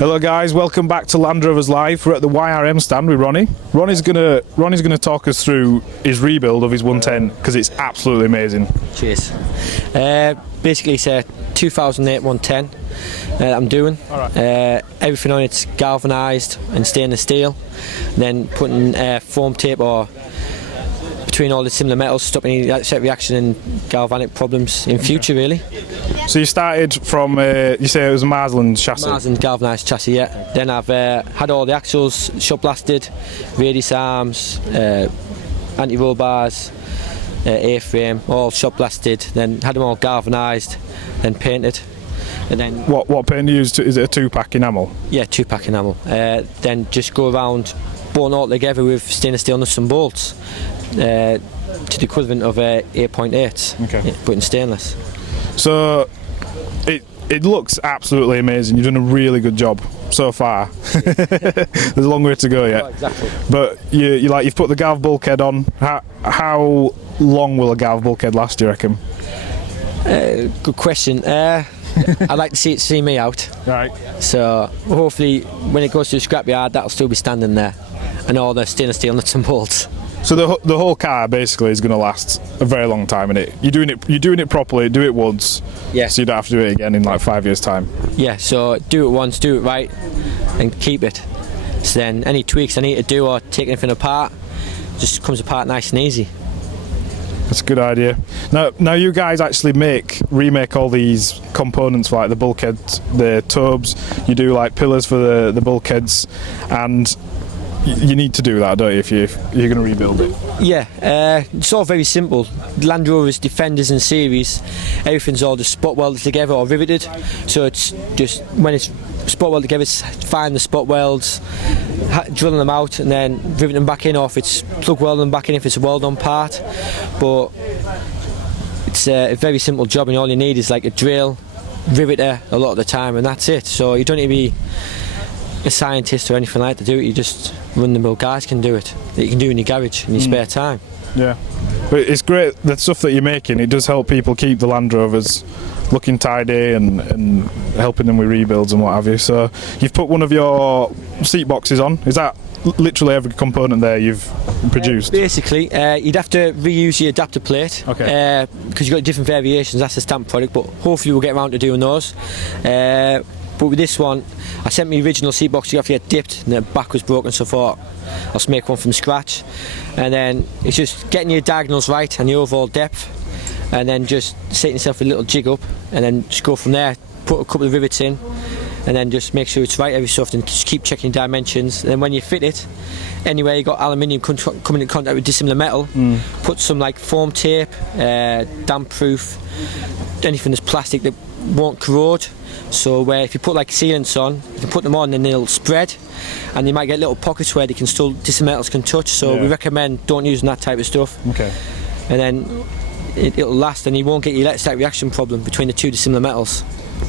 Hello guys, welcome back to Land Rovers Live. We're at the YRM stand with Ronnie. Ronnie's gonna talk us through his rebuild of his 110 because it's absolutely amazing. Cheers. Basically, it's a 2008 110 that I'm doing. Everything on it's galvanised and stainless steel. Then putting foam tape or between all the similar metals, stopping any set reaction and galvanic problems in future, really. So you started from, you say it was a Marsland chassis? Marsland galvanised chassis, yeah. Then I've had all the axles shot blasted, radius arms, anti-roll bars, A-frame, all shot blasted. Then had them all galvanised, then painted. And then what paint do you use? Is it a 2-pack enamel? Yeah, 2-pack enamel. Then just go around, bone all together with stainless steel nuts and bolts to the equivalent of 8.8, okay. But in stainless. So it looks absolutely amazing. You've done a really good job so far. There's a long way to go yet. Oh, exactly. But you've put the galv bulkhead on. How long will a galv bulkhead last, do you reckon? Good question. I'd like to see me out. Right. So hopefully when it goes to the scrapyard, that'll still be standing there, and all the stainless steel nuts and bolts. So the whole car basically is going to last a very long time, innit? You're doing it properly. Do it once. Yeah. So you don't have to do it again in like 5 years' time. Yeah. So do it once, do it right, and keep it. So then any tweaks I need to do or take anything apart, just comes apart nice and easy. That's a good idea. Now you guys actually remake all these components, like the bulkheads, the tubes. You do like pillars for the bulkheads, and you need to do that, don't you, if you're going to rebuild it? Yeah, it's all very simple. Land Rovers, Defenders and Series, everything's all just spot welded together or riveted. So it's just, when it's spot welded together, it's find the spot welds, drilling them out and then riveting them back in, or if it's plug welding them back in if it's a weld-on part. But it's a very simple job, and all you need is like a drill, riveter a lot of the time, and that's it. So you don't need to be a scientist or anything like that to do it. You just run-the-mill guys can do it. That you can do in your garage in your spare time. Yeah, but it's great, the stuff that you're making. It does help people keep the Land Rovers looking tidy and helping them with rebuilds and what have you. So you've put one of your seat boxes on. Is that literally every component there you've produced? Basically, you'd have to reuse your adapter plate, okay, because you've got different variations. That's a stamp product, but hopefully we'll get around to doing those. But with this one, I sent my original seat box, you have to get dipped, and the back was broken, so I thought I'll just make one from scratch. And then it's just getting your diagonals right and your overall depth, and then just setting yourself a little jig up, and then just go from there, put a couple of rivets in, and then just make sure it's right every so often, just keep checking dimensions. And then when you fit it, anywhere you got aluminium coming in contact with dissimilar metal, put some like foam tape, damp proof, anything that's plastic that won't corrode. So if you put like sealants on, you can put them on and they'll spread, and you might get little pockets where dissimilar metals can touch. So we recommend don't using that type of stuff. Okay. And then it'll last, and you won't get your electrostatic reaction problem between the two dissimilar metals.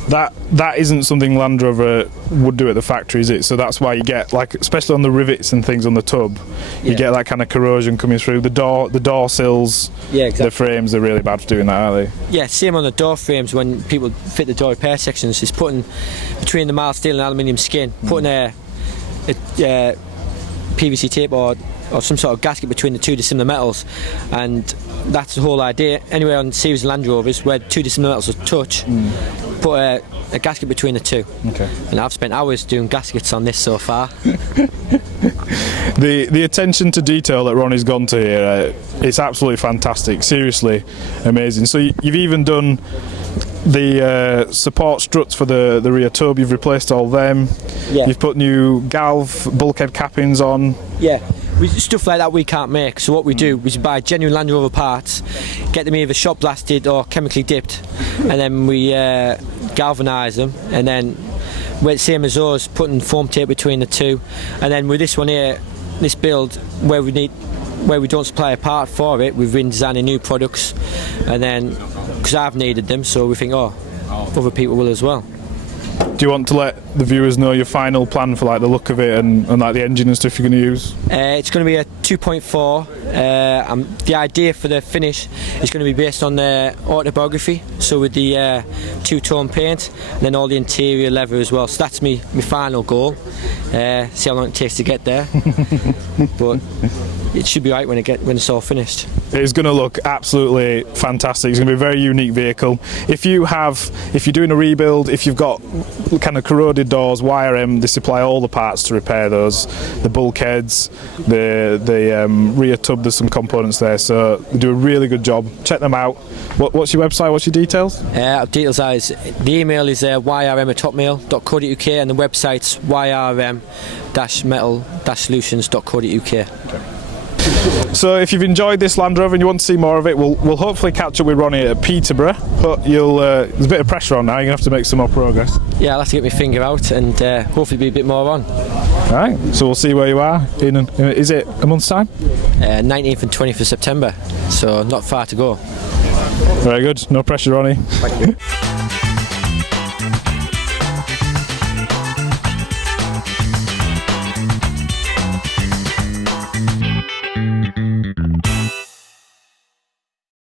That isn't something Land Rover would do at the factory, is it? So that's why you get, like, especially on the rivets and things on the tub, you get that kind of corrosion coming through. The door sills, the frames are really bad for doing that, aren't they? Yeah, same on the door frames. When people fit the door repair sections, is putting between the mild steel and aluminium skin, putting a PVC tape or some sort of gasket between the two dissimilar metals, and that's the whole idea. Anyway, on Series Land Rovers, where two dissimilar metals will touch, put a gasket between the two. Okay. And I've spent hours doing gaskets on this so far. The attention to detail that Ronnie's gone to here, it's absolutely fantastic. Seriously amazing. So you've even done the support struts for the rear tub. You've replaced all them. Yeah. You've put new galv bulkhead cappings on. Yeah. Stuff like that we can't make, so what we do is buy genuine Land Rover parts, get them either shot blasted or chemically dipped, and then we galvanise them, and then same as those, putting foam tape between the two. And then with this one here, this build, where we don't supply a part for it, we've been designing new products, and then because I've needed them, so we think other people will as well. Do you want to let the viewers know your final plan for like the look of it and like the engine and stuff you're going to use? It's going to be a 2.4. The idea for the finish is going to be based on the autobiography, so with the two-tone paint and then all the interior leather as well. So that's my final goal. See how long it takes to get there, but it should be right when it's all finished. It's going to look absolutely fantastic. It's going to be a very unique vehicle. If you're doing a rebuild, if you've got kind of corroded doors, YRM, they supply all the parts to repair those. The bulkheads, the rear tub, there's some components there, so they do a really good job. Check them out. What's your website? What's your details? Details is the email is yrm@hotmail.co.uk and the website's yrm-metal-solutions.co.uk. So if you've enjoyed this Land Rover and you want to see more of it, we'll hopefully catch up with Ronnie at Peterborough, but there's a bit of pressure on now. You're going to have to make some more progress. Yeah, I'll have to get my finger out and hopefully be a bit more on. Alright, so we'll see where you are is it a month's time? 19th and 20th of September, so not far to go. Very good, no pressure, Ronnie. Thank you.